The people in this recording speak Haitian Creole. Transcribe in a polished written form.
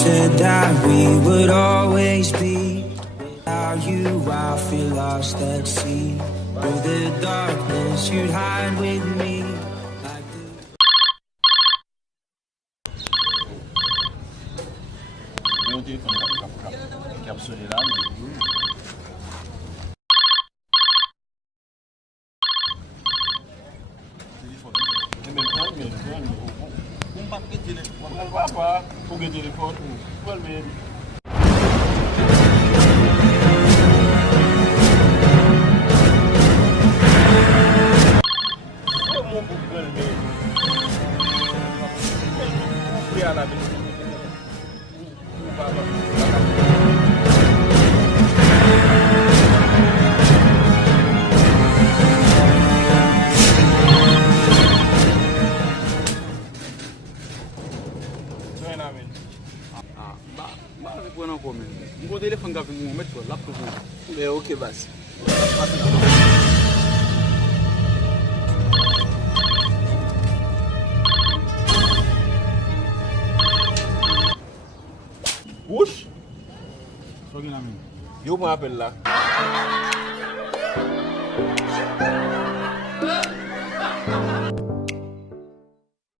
said that we would always be. Without you, I feel lost at sea. Through the darkness, you'd hide with me. Like Meu téléphone cap sonné là, mais téléphone. C'est même pas mais on pas que téléphone. On va pas pour que téléphone ou mais mon Google mais à la Bueno, come. Un po' di telefono che mi metto l'app su. Beh, ok, basta. Ouch! So che Yo m'appelle là.